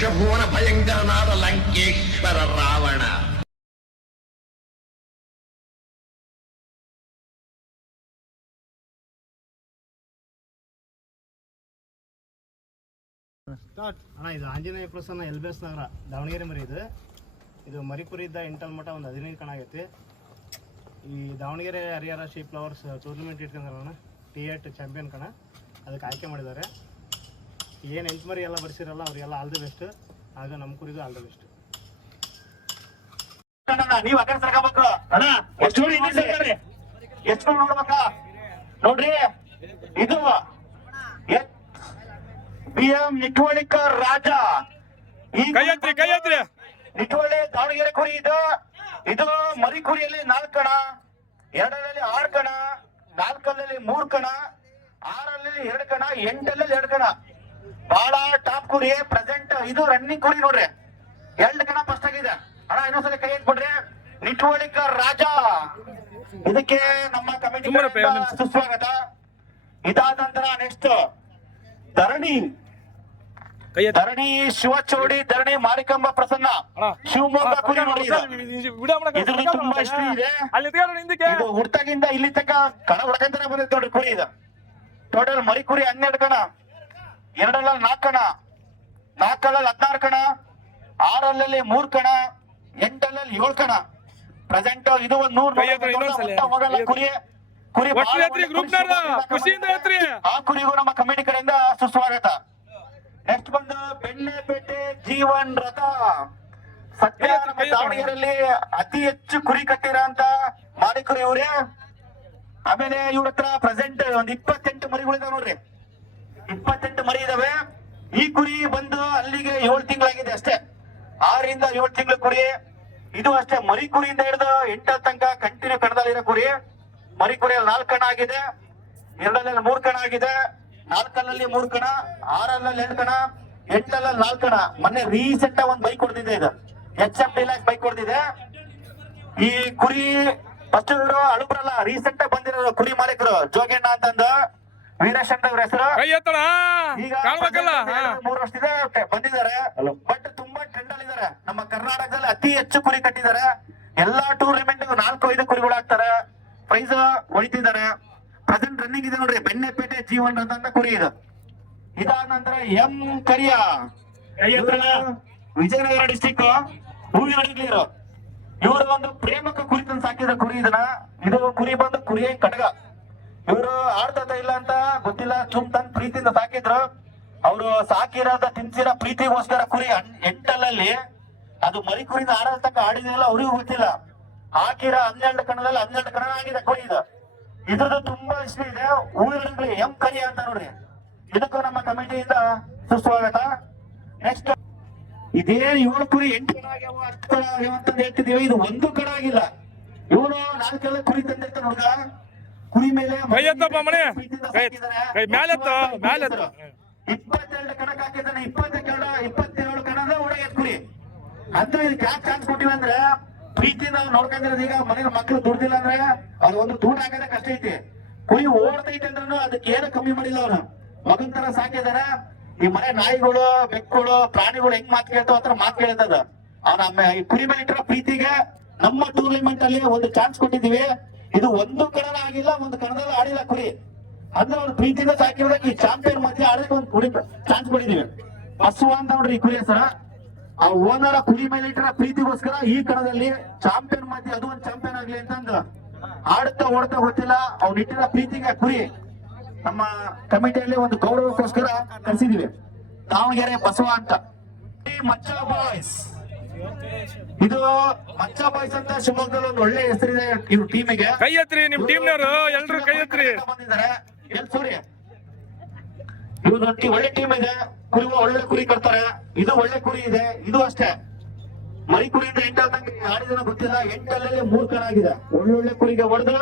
ದಶಭುವನ ಭಯಂಕರನಾದ ಲಂಕೇಶ್ವರ ರಾವಣ. ಅಣ್ಣ ಇದು ಆಂಜನೇಯ ಪ್ರಸನ್ನ ಎಲ್ಬೇಸ್ ನಗರ ದಾವಣಗೆರೆ ಮರಿ ಇದು ಮರಿಕುರಿ ಇದ್ದ ಎಂಟಲ್ ಮಟ್ಟ ಒಂದು 15 ಕಣ ಆಗೈತಿ. ಈ Davangere Harihara sheep flowers tournament ಇಟ್ಕೊಂಡ್ರಣ್ಣ T8 ಚಾಂಪಿಯನ್ ಕಣ, ಅದಕ್ಕೆ ಆಯ್ಕೆ ಮಾಡಿದ್ದಾರೆ. ಏನು 8 ಮರಿ ಎಲ್ಲ ಬರ್ಸಿರಲ್ಲ ಅವರಿಗೆಲ್ಲ ಆಲ್ ದಿ ಬೆಸ್ಟ್, ಆಗ ನಮ್ಮ ಕುರಿಗೂ ಆಲ್ ದಿ ಬೆಸ್ಟ್. ನೀವು ಆ ಕಡೆ ಸರ್ಕಬೇಕು ಅಣ್ಣ, ಎಷ್ಟು ಹಿಂದೆ ಸರ್ಕಾರಿ ಎಷ್ಟು ನೋಡ್ಬೇಕ ನೋಡ್ರಿ. ಇದು BM ನಿಟ್ವಳಿಕರ್ ರಾಜ ನಿಟ್ವಳ್ಳಿ ದಾವಣಗೆರೆ ಕುರಿ ಇದು ಮರಿ ಕುರಿಯಲ್ಲಿ 4 ಕಣ, 2ರಲ್ಲಿ 6 ಕಣ, 4ರಲ್ಲಿ 3 ಕಣ, 6ರಲ್ಲಿ 2 ಕಣ, 8ರಲ್ಲಿ 2 ಕಣ. ಬಹಳ ಟಾಪ್ ಕುರಿ ಪ್ರೆಸೆಂಟ್. ಇದು ರನ್ನಿಂಗ್ ಕುರಿ ನೋಡ್ರಿ, 2 ಕಣ ಫಸ್ಟ್ ಆಗಿದೆ. ಅಣ್ಣ ಇನ್ನೊಂದ್ಸಲ ಕೈ ಎತ್ಬಿಡ್ರಿ. ನಿಟ್ವಳಿಕರ್ ರಾಜ, ಇದಕ್ಕೆ ನಮ್ಮ ಕಮಿಟಿ ಸುಸ್ವಾಗತ. ಇದಾದ ನಂತರ ನೆಕ್ಸ್ಟ್ ಧರಣಿ ಶಿವಚೋಡಿ, ಧರಣಿ ಮಾರಿಕಂಬ ಪ್ರಸನ್ನ ಶಿವಮೊಗ್ಗ ಕುರಿ ನೋಡಿ. ಇದ್ರದ್ದು ತುಂಬಾ ಇಷ್ಟ ಇದೆ. ಇದು ಹುಡ್ತಾಗಿಂದ ಇಲ್ಲಿ ತನಕ ಕಣ ಹೊಡ್ಕಂತಾನೆ ಬಂದಿತ್ತು ನೋಡ್ರಿ ಕುರಿ. ಇದು ಟೋಟಲ್ ಮರಿ ಕುರಿ 12 ಕಣ, 2ರಲ್ಲಿ 4 ಕಣ, 4ರಲ್ಲಿ 16 ಕಣ, 6ರಲ್ಲಿ 3 ಕಣ, 8ರಲ್ಲಿ 7 ಕಣ. ಪ್ರೆಸೆಂಟ್ ಇದು ಒಂದು 100 ಹೋಗಲ್ಲ ಕುರಿ. ಆ ಕುರಿಗೂ ನಮ್ಮ ಕಮಿಟಿ ಕಡೆಯಿಂದ ಸುಸ್ವಾಗತ. ನೆಕ್ಸ್ಟ್ ಬಂದು ಬೆಣ್ಣೆಪೇಟೆ ಜೀವನ್ ರಥ. ಸದ್ಯ ನಮ್ಮ ದಾವಣಗೆರೆಯಲ್ಲಿ ಅತಿ ಹೆಚ್ಚು ಕುರಿ ಕಟ್ಟಿರೋ ಅಂತ ಮಾರಿ ಕುರಿ ಇವ್ರೆ. ಆಮೇಲೆ ಇವ್ರ ಹತ್ರ ಪ್ರೆಸೆಂಟ್ ಒಂದು 28 ಮರಿಗಳಿದಾವೆ ನೋಡ್ರಿ, 28 ಮರಿ ಇದಾವೆ. ಈ ಕುರಿ ಬಂದು ಅಲ್ಲಿಗೆ 7 ತಿಂಗಳಾಗಿದೆ ಅಷ್ಟೇ, 6 ರಿಂದ 7 ತಿಂಗಳ ಕುರಿ. ಇದು ಅಷ್ಟೇ ಮರಿ ಕುರಿಯಿಂದ ಹಿಡಿದು 8 ತನಕ ಕಂಟಿನ್ಯೂ ಕಣದಲ್ಲಿರೋ ಕುರಿ. ಮರಿ ಕುರಿಯಲ್ಲಿ 4 ಕಣ ಆಗಿದೆ, 2ರಲ್ಲಿ 3 ಕಣ ಆಗಿದೆ, 4ರಲ್ಲಿ 3 ಕಣ, 6ರಲ್ಲಿ 2 ಕಣ, 8ರಲ್ಲಿ 4 ಕಣ. ಮೊನ್ನೆ ರೀಸೆಂಟ್ ಒಂದು ಬೈಕ್ ಕೊಡ್ತಿದೆ, ಇದು HF ಡಿಲಾಕ್ಸ್ ಬೈಕ್ ಕೊಡ್ತಿದೆ. ಈ ಕುರಿ ಫಸ್ಟ್ ಅಳುಬ್ರಲ್ಲ ರೀಸೆಂಟ್ ಆಗಿ ಬಂದಿರೋ ಕುರಿ ಮಾಲೀಕರು ಜೋಗಣ್ಣ ಅಂತಂದು ವೀರಶಂಕರ್ ಅವ್ರ ಹೆಸರು. ಈಗ 3 ವರ್ಷದಿಂದ ಬಂದಿದ್ದಾರೆ, ಬಟ್ ತುಂಬಾ ಟ್ರೆಂಡ್ ಅಲ್ಲಿ ಇದಾರೆ. ನಮ್ಮ ಕರ್ನಾಟಕದಲ್ಲಿ ಅತಿ ಹೆಚ್ಚು ಕುರಿ ಕಟ್ಟಿದ್ದಾರೆ. ಎಲ್ಲಾ ಟೂರ್ನಮೆಂಟ್ 4-5 ಕುರಿಗಳು ಹಾಕ್ತಾರೆ, ಪ್ರೈಸ್ ಹೊಡಿತಿದ್ದಾರೆ. ಪ್ರೆಸೆಂಟ್ ರನ್ನಿಂಗ್ ಇದೆ ನೋಡ್ರಿ ಬೆಣ್ಣೆಪೇಟೆ ಜೀವನ್ ಅಂತ ಕುರಿ ಇದು. ಇದಾದ ನಂತರ ಎಂ ಕರಿಯ, ವಿಜಯನಗರ ಡಿಸ್ಟಿಕ್ ಹೂವಿನಡಗಲಿರು. ಇವರು ಒಂದು ಪ್ರೇಮಕ ಕುರಿ ತಂದು ಸಾಕಿದ ಕುರಿ ಇದನ್ನ. ಇದು ಕುರಿ ಬಂದು ಕುರಿ ಕಟಗ. ಇವರು ಆಡ್ತದ ಇಲ್ಲ ಅಂತ ಗೊತ್ತಿಲ್ಲ, ಸುಮ್ ತಂದ್ ಪ್ರೀತಿಯಿಂದ ಸಾಕಿದ್ರು. ಅವರು ಸಾಕಿರೋದ ತಿನ್ಸಿರೋ ಪ್ರೀತಿಗೋಸ್ಕರ ಕುರಿ 8ರಲ್ಲಿ ಅದು ಮರಿ ಕುರಿಯಿಂದ ಆಡೋ ತನಕ ಆಡಿದಿಲ್ಲ, ಅವ್ರಿಗೂ ಗೊತ್ತಿಲ್ಲ. ಹಾಕಿರೋ 12 ಕಣದಲ್ಲಿ 12 ಕಣ ಆಗಿದೆ ಕುರಿ ಇದು. ಇದ್ರದ್ದು ತುಂಬಾ ಇಷ್ಟ ಇದೆ. ಊರಲ್ಲಿ ಎಂ ಕರಿಯ ಅಂತ ನೋಡ್ರಿ, ಇದಕ್ಕೂ ನಮ್ಮ ಕಮಿಟಿಯಿಂದ ಸುಸ್ವಾಗತ. ನೆಕ್ಸ್ಟ್ ಇದೇನು 7 ಕುರಿ 8 ಕಣ ಆಗ್ಯಾವ, 10 ಕಣ ಆಗ್ಯಾವ ಅಂತ ಹೇಳ್ತಿದೀವಿ. ಇದು 1 ಕಣ ಆಗಿಲ್ಲ. ಇವನು 4 ಕುರಿ ತಂದಿರ್ತಾನೆ ಹುಡುಗ. ಕುರಿ ಮೇಲೆ 22 ಕಣಕ್ ಹಾಕಿದ್ದಾನೆ. 27 ಕಣದ ಒಳಗೆ ಕುರಿ. ಅಂದ್ರೆ ಇದಕ್ಕೆ ಯಾಕೆ ಚಾನ್ಸ್ ಕೊಟ್ಟಿವಿ ಅಂದ್ರೆ ಪ್ರೀತಿಯಿಂದ ನೋಡ್ಕೊಂಡಿರೋದು. ಈಗ ಮನೇಲಿ ಮಕ್ಳು ದುಡ್ದಿಲ್ಲ ಅಂದ್ರೆ ಅವ್ರು ಒಂದು ದೂರ ಆಗೋದ ಕಷ್ಟ ಐತಿ. ಕುರಿ ಓಡ್ತೈತೆ ಅಂದ್ರೂ ಅದಕ್ಕೆ ಏನು ಕಮ್ಮಿ ಮಾಡಿಲ್ಲ ಅವನು, ಮಗನ್ ತರ ಸಾಕಿದಾರೆ. ಈ ಮನೆ ನಾಯಿಗಳು ಬೆಕ್ಕುಗಳು ಪ್ರಾಣಿಗಳು ಹೆಂಗ್ ಮಾತು ಕೇಳ್ತಾವ ಆತರ ಮಾತು ಕೇಳ್ತದ. ಅವನ ಈ ಕುರಿ ಮೇಲೆ ಇಟ್ಟಿರೋ ಪ್ರೀತಿಗೆ ನಮ್ಮ ಟೂರ್ನಮೆಂಟ್ ಅಲ್ಲಿ ಒಂದು ಚಾನ್ಸ್ ಕೊಟ್ಟಿದೀವಿ. ಇದು 1 ಕಣನ ಆಗಿಲ್ಲ, 1 ಕಣದಲ್ಲಿ ಆಡಿಲ್ಲ ಕುರಿ. ಅಂದ್ರೆ ಅವ್ರ ಪ್ರೀತಿಯಿಂದ ಸಾಕಿರೋದಕ್ಕೆ ಈ ಚಾಂಪಿಯನ್ ಮಧ್ಯೆ ಆಡಕ್ಕೆ ಒಂದು ಕುರಿ ಚಾನ್ಸ್ ಕೊಟ್ಟಿದೀವಿ. ಬಸವ ಅಂತ ನೋಡ್ರಿ ಈ ಕುರಿ ಹೆಸರ. ಆ ಓನರ ಕುರಿ ಮೇಲೆ ಇಟ್ಟಿರೋ ಪ್ರೀತಿಗೋಸ್ಕರ ಈ ಕಣದಲ್ಲಿ ಚಾಂಪಿಯನ್ ಮಧ್ಯೆ ಅದು ಒಂದು ಚಾಂಪಿಯನ್ ಆಗ್ಲಿ ಅಂತಂದು ಆಡುತ್ತಾ ಓಡ್ತಾ ಗೊತ್ತಿಲ್ಲ, ಅವ್ನು ಇಟ್ಟಿರೋ ಪ್ರೀತಿಗೆ ಕುರಿ ನಮ್ಮ ಕಮಿಟಿಯಲ್ಲಿ ಒಂದು ಗೌರವಕ್ಕೋಸ್ಕರ ಕರೆಸಿದೀವಿ. ದಾವಣಗೆರೆ ಬಸವ ಅಂತ. ಮಚ್ಚ ಬಾಯ್ಸ್, ಇದು ಮಚ್ಚ ಬಾಯ್ಸ್ ಅಂತ ಶಿವಮೊಗ್ಗದಲ್ಲಿ ಒಂದು ಒಳ್ಳೆ ಹೆಸರಿದೆ ಇವ್ರ ಟೀಮಿಗೆ. ಕೈ ಎತ್ರಿ, ನಿಮ್ ಟೀಮ್ನವರು ಎಲ್ರು ಕೈ ಎತ್ರಿ. ಬಂದಿದ್ದಾರೆ ಸೂರ್ಯ. ಇವ್ರದ್ದು ಒಳ್ಳೆ ಟೀಮ್ ಇದೆ, ಕುರಿ ಒಳ್ಳೆ ಕುರಿ ಕಟ್ತಾರೆ. ಇದು ಒಳ್ಳೆ ಕುರಿ ಇದೆ. ಇದು ಅಷ್ಟೇ ಮರಿ ಕುರಿಯಿಂದ 8 ತನಕ ಆಡಿದ ಗೊತ್ತಿಲ್ಲ. 8ರಲ್ಲಿ 3 ಕಣ ಆಗಿದೆ. ಒಳ್ಳೊಳ್ಳೆ ಕುರಿಗೆ ಹೊಡೆದು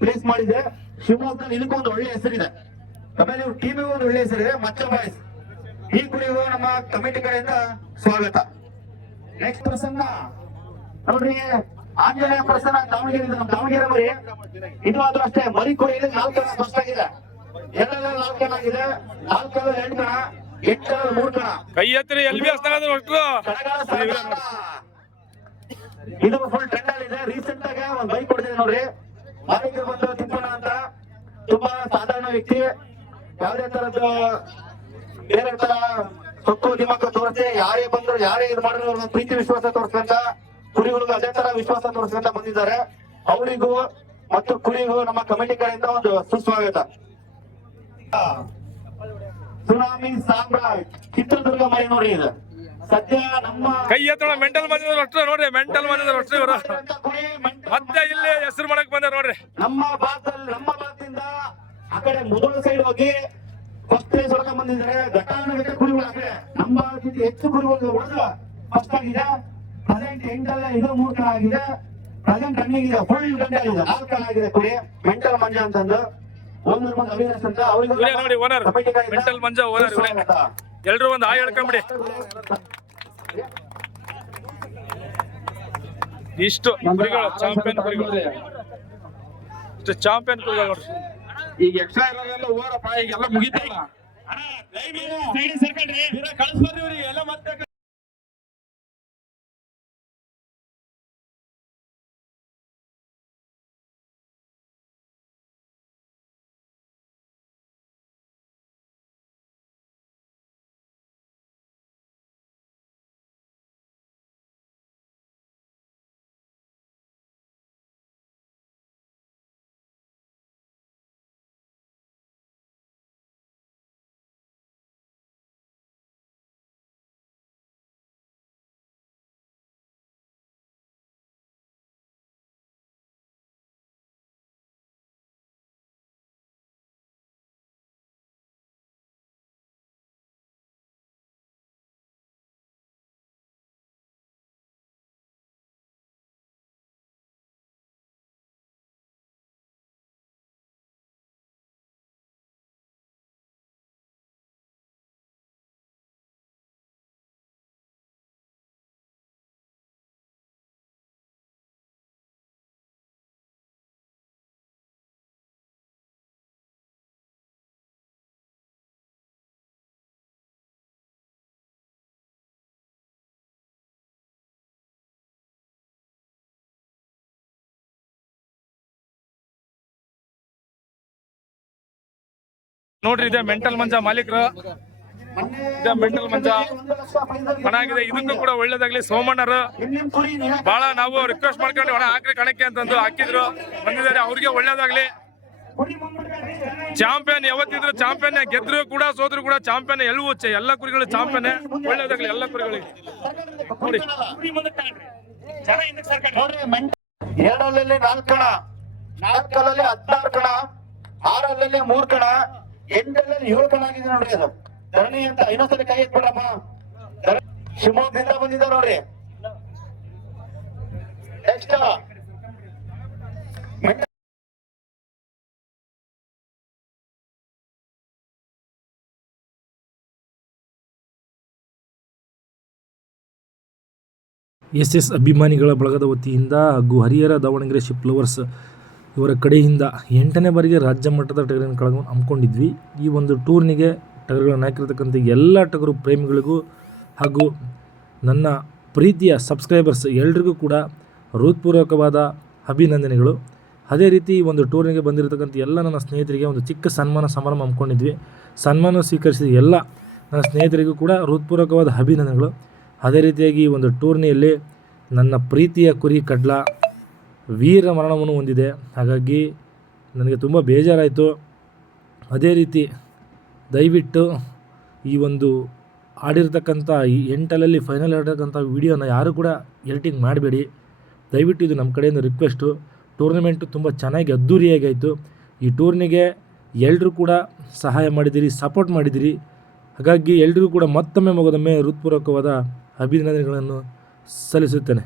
ಪ್ಲೇಸ್ ಮಾಡಿದೆ. ಶಿವಮೊಗ್ಗದಲ್ಲಿ ಇದಕ್ಕೊಂದು ಒಳ್ಳೆ ಹೆಸರಿದೆ. ಆಮೇಲೆ ಇವ್ರ ಟೀಮಿಗೂ ಒಂದು ಒಳ್ಳೆ ಹೆಸರಿದೆ, ಮಚ್ಚ ಬಾಯ್ಸ್. ಈ ಕುರಿಗೂ ನಮ್ಮ ಕಮಿಟಿ ಕಡೆಯಿಂದ ಸ್ವಾಗತ. ನೆಕ್ಸ್ಟ್ ಪ್ರಸನ್ನ ನೋಡ್ರಿ, ಆಂಜನೇಯ ಪ್ರಸನ್ನ ದಾವಣಗೆರೆ. ದಾವಣಗೆರೆ ಮರಿ ಇದು ಆದ್ರೂ ಅಷ್ಟೇ ಮರಿ ಕುರಿಯಲ್ಲಿ 4 ಕಣ ಫಸ್ಟ್ ಆಗಿದೆ, 2ರಲ್ಲಿ 4 ಕಣ ಆಗಿದೆ, 4ರಲ್ಲಿ 2 ಕಣ, ಎಂಟರಲ್ಲಿ 3 ಕಣ. ಕೈ ಎತ್ತರಿ LBS ನಗರ ಅಷ್ಟು ಇದು ಫುಲ್ ಟ್ರೆಂಡ್ ಅಲ್ಲಿ ಇದೆ. ರೀಸೆಂಟ್ ಆಗಿ ಒಂದು ಬೈಕ್ ಕೊಡ್ತಿದೆ ನೋಡ್ರಿ, ಮಾಲೀಕರು ಬಂದು ತಿಪ್ಪಣ್ಣ ಅಂತ, ತುಂಬಾ ಸಾಧಾರಣ ವ್ಯಕ್ತಿ, ಯಾವುದೇ ತರದ ಬೇರೆ ತರ ಸೊಕ್ಕು ದಿಮಾಕ ತೋರಿಸಿ ಯಾರೇ ಬಂದ್ರು ಯಾರೇ ಇದು ಮಾಡಿದ್ರು ಅವ್ರನ್ನ ಪ್ರೀತಿ ವಿಶ್ವಾಸ ತೋರಿಸ್ಕೊಂತ ಕುರಿಗಳಿಗೂ ಅದೇ ತರ ವಿಶ್ವಾಸ ತೋರಿಸ್ಕೊಂತ ಬಂದಿದ್ದಾರೆ. ಅವರಿಗೂ ಮತ್ತು ಕುರಿಗೂ ನಮ್ಮ ಕಮಿಟಿ ಕಡೆಯಿಂದ ಒಂದು ಸುಸ್ವಾಗತ. ಸುನಾಮಿ ಸಾಮ್ರಾಟ್ ಚಿತ್ರದುರ್ಗ ಮನೆ ನೋಡ್ರಿ, ಇದು ಸದ್ಯ ನಮ್ಮ ಕೈ ಎತ್ತೋಣ ಮೆಂಟಲ್ ಬಂದಿದ್ರು ಅಷ್ಟು ನೋಡ್ರಿ, ಮೆಂಟಲ್ ಬಂದಿದ್ರು ಅಷ್ಟು ಇವರು ಮತ್ತೆ ಇಲ್ಲಿ ಹೆಸರು ಮಾಡಕ್ ಬಂದಾರ ನೋಡ್ರಿ. ನಮ್ಮ ಭಾಗದಿಂದ ಆ ಕಡೆ ಮೊದಲ ಸೈಡ್ ಹೋಗಿ ಫಸ್ಟ್ ಪ್ಲೇಸ್ ಹೊಡ್ಕೊಂಡ್ ಬಂದಿದ್ದಾರೆ. ಘಟಾನುಘಟಿ ಕುರಿಗಳು ಆ ಕಡೆ ನಮ್ಮ ಭಾಗದಿಂದ ಹೆಚ್ಚು ಕುರಿಗಳು ಹೊಡೆದು ಫಸ್ಟ್ ಆಗಿದೆ. ಪ್ರೆಸೆಂಟ್ ಎಂಟಲ್ಲ ಇದು 3 ಕಣ ಆಗಿದೆ. ಪ್ರೆಸೆಂಟ್ ರನ್ನಿಂಗ್ ಇದೆ, ಫುಲ್ ಗಂಟೆ ಇದೆ, 4 ಕಣ ಆಗಿದೆ ಕುರಿ. ಮೆಂಟಲ್ ಮಂಜ ಅಂತಂದು ಓನರ್ ಬಂದು ಅವಿನಾಶ್ ಅಂತ, ಅವರಿಗೆ ನೋಡಿ ಓನರ್ ಮೆಂಟಲ್ ಮಂಜ ಓನರ್ ಇವರೇ. ಎಲ್ರು ಒಂದು ಆಯ್ ಹೇಳ್ಕೊಂಬಿಡಿ. ಇಷ್ಟು ಕುರಿಗಳು ಚಾಂಪಿಯನ್ ಕುರಿಗಳು, ಇಷ್ಟು ಚಾಂಪಿಯನ್ ಕುರಿಗಳು ನೋಡ್ರಿ. ಈಗ ಎಕ್ಸ್ಟ್ರಾ ಇರೋದೆಲ್ಲ ಓರಪ್ಪ, ಈಗೆಲ್ಲ ಮುಗಿತಲ್ಲ. ಕಳಿಸ್ಬರ್ರಿ ಎಲ್ಲ ಮತ್ತೆ ನೋಡ್ರಿ ಇದೆ ಮೆಂಟಲ್ ಮಂಜ ಮಾಲೀಕರು, ಇದೆ ಮೆಂಟಲ್ ಮಂಜ ಚೆನ್ನಾಗಿದೆ. ಇದಕ್ಕೂ ಕೂಡ ಒಳ್ಳೇದಾಗ್ಲಿ. ಸೋಮಣ್ಣರು ಬಹಳ ನಾವು ರಿಕ್ವೆಸ್ಟ್ ಮಾಡ್ಕೊಂಡು ಹಣ ಹಾಕ್ರಿ ಕಣಕ್ಕೆ ಅಂತಂದು ಹಾಕಿದ್ರು, ಬಂದಿದ್ದಾರೆ. ಅವ್ರಿಗೆ ಒಳ್ಳೇದಾಗ್ಲಿ. ಚಾಂಪಿಯನ್ ಯಾವತ್ತಿದ್ರು ಚಾಂಪಿಯನ್, ಗೆದ್ರು ಕೂಡ ಸೋದ್ರು ಕೂಡ ಚಾಂಪಿಯನ್. ಎಲ್ಲ ಕುರಿಗಳು ಚಾಂಪಿಯನ್. ಒಳ್ಳೇದಾಗ್ಲಿ ಎಲ್ಲ ಕುರಿಗಳಿಗೆ. ನೋಡಿ 2ರಲ್ಲಿ 4 ಕಣ, 4ರಲ್ಲಿ 16 ಕಣ, 6ರಲ್ಲಿ 3 ಕಣ, 8ರಲ್ಲಿ 7 ಕಣ ಆಗಿದೆ ನೋಡ್ರಿ. ಅದು ಧರಣಿ ಅಂತ ಇನ್ನೊಂದ್ಸರಿ ಕೈ ಎತ್ಬಿಡಮ್ಮ. ಶಿವಮೊಗ್ಗದಿಂದ ಬಂದಿದ್ದ ನೋಡ್ರಿ. ನೆಕ್ಸ್ಟ್ SS ಅಭಿಮಾನಿಗಳ ಬಳಗದ ವತಿಯಿಂದ ಹಾಗೂ ಹರಿಹರ ದಾವಣಗೆರೆ ಶಿಪ್ ಲವರ್ಸ್ ಇವರ ಕಡೆಯಿಂದ 8ನೇ ಬಾರಿಗೆ ರಾಜ್ಯ ಮಟ್ಟದ ಟಗರಿನ ಕಳಗವನ್ನು ಹಮ್ಮಿಕೊಂಡಿದ್ವಿ. ಈ ಒಂದು ಟೂರ್ನಿಗೆ ಟಗರುಗಳನ್ನು ಹಾಕಿರ್ತಕ್ಕಂಥ ಎಲ್ಲ ಟಗರು ಪ್ರೇಮಿಗಳಿಗೂ ಹಾಗೂ ನನ್ನ ಪ್ರೀತಿಯ ಸಬ್ಸ್ಕ್ರೈಬರ್ಸ್ ಎಲ್ರಿಗೂ ಕೂಡ ಹೃತ್ಪೂರ್ವಕವಾದ ಅಭಿನಂದನೆಗಳು. ಅದೇ ರೀತಿ ಈ ಒಂದು ಟೂರ್ನಿಗೆ ಬಂದಿರತಕ್ಕಂಥ ಎಲ್ಲ ನನ್ನ ಸ್ನೇಹಿತರಿಗೆ ಒಂದು ಚಿಕ್ಕ ಸನ್ಮಾನ ಸಮಾರಂಭ ಹಮ್ಮಿಕೊಂಡಿದ್ವಿ. ಸನ್ಮಾನ ಸ್ವೀಕರಿಸಿದ ಎಲ್ಲ ನನ್ನ ಸ್ನೇಹಿತರಿಗೂ ಕೂಡ ಹೃತ್ಪೂರ್ವಕವಾದ ಅಭಿನಂದನೆಗಳು. ಅದೇ ರೀತಿಯಾಗಿ ಈ ಒಂದು ಟೂರ್ನಿಯಲ್ಲಿ ನನ್ನ ಪ್ರೀತಿಯ ಕುರಿ ಕಡ್ಲ ವೀರ ಮರಣವನ್ನು ಹೊಂದಿದೆ. ಹಾಗಾಗಿ ನನಗೆ ತುಂಬ ಬೇಜಾರಾಯಿತು. ಅದೇ ರೀತಿ ದಯವಿಟ್ಟು ಈ ಒಂದು ಆಡಿರ್ತಕ್ಕಂಥ ಈ 8ರಲ್ಲಿ ಫೈನಲ್ ಆಡಿರ್ತಕ್ಕಂಥ ವಿಡಿಯೋನ ಯಾರು ಕೂಡ ಎಡಿಟಿಂಗ್ ಮಾಡಬೇಡಿ ದಯವಿಟ್ಟು. ಇದು ನಮ್ಮ ಕಡೆಯಿಂದ ರಿಕ್ವೆಸ್ಟು. ಟೂರ್ನಮೆಂಟು ತುಂಬ ಚೆನ್ನಾಗಿ ಅದ್ಧೂರಿಯಾಗಿ ಆಯಿತು. ಈ ಟೂರ್ನಿಗೆ ಎಲ್ಲರೂ ಕೂಡ ಸಹಾಯ ಮಾಡಿದ್ದೀರಿ, ಸಪೋರ್ಟ್ ಮಾಡಿದ್ದೀರಿ. ಹಾಗಾಗಿ ಎಲ್ರಿಗೂ ಕೂಡ ಮತ್ತೊಮ್ಮೆ ಹೃತ್ಪೂರ್ವಕವಾದ ಅಭಿನಂದನೆಗಳನ್ನು ಸಲ್ಲಿಸುತ್ತೇನೆ.